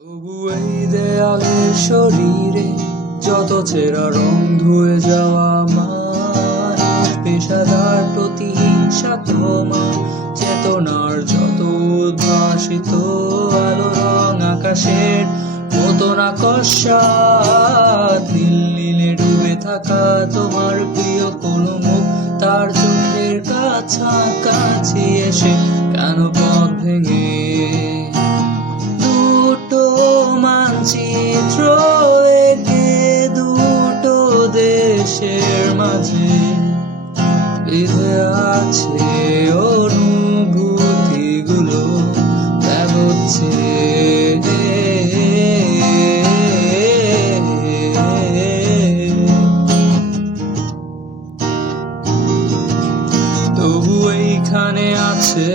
তবু এই দেয়ালের শরীরে যত চেরা রং ধুয়ে যাওয়া মানুষ, পেশাদার প্রতিহিংসা তোমার চেতনার যত উদ্ভাসিত আলো রং আকাশের মতন আকস্মাৎ নীল নীলে ডুবে থাকা তোমার প্রিয় কোনো মুখ তার চোখের কাছাকাছি এসে কেন পথ ভেঙে দুটো মানচিত্র একে দুটো দেশের মাঝে বিধে আছে অনুভূতিগুলো ব্যবচ্ছে তবু এইখানে আছে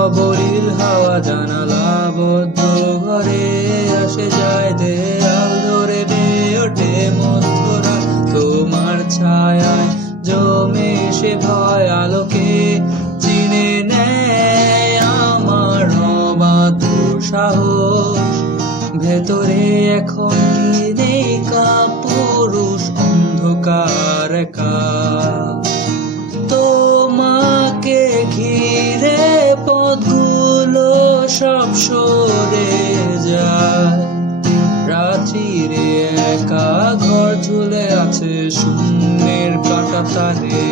অবলীল হাওয়া, জানালা বদ্ধ ঘরে আসে যায় দেয়াল ধরে বেয়ে ওঠে মধ্যরাত তোমার ছায়ায় জমে সে ভয় আলোকে চিনে নেয় আমার অবাধ্য সাহস। ভেতরে এখন কি নেই কাপুরুষ অন্ধকার একা, তোমাকে ঘিরে পথগুলো সব সরে যায়। রাত্রিরে একা ঘর ঝুলে আছে শূন্যের কাঁটা তারে,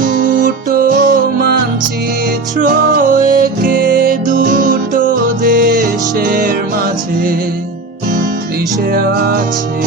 দুটো মানচিত্র একে দুটো দেশের মাঝে মিশে আছে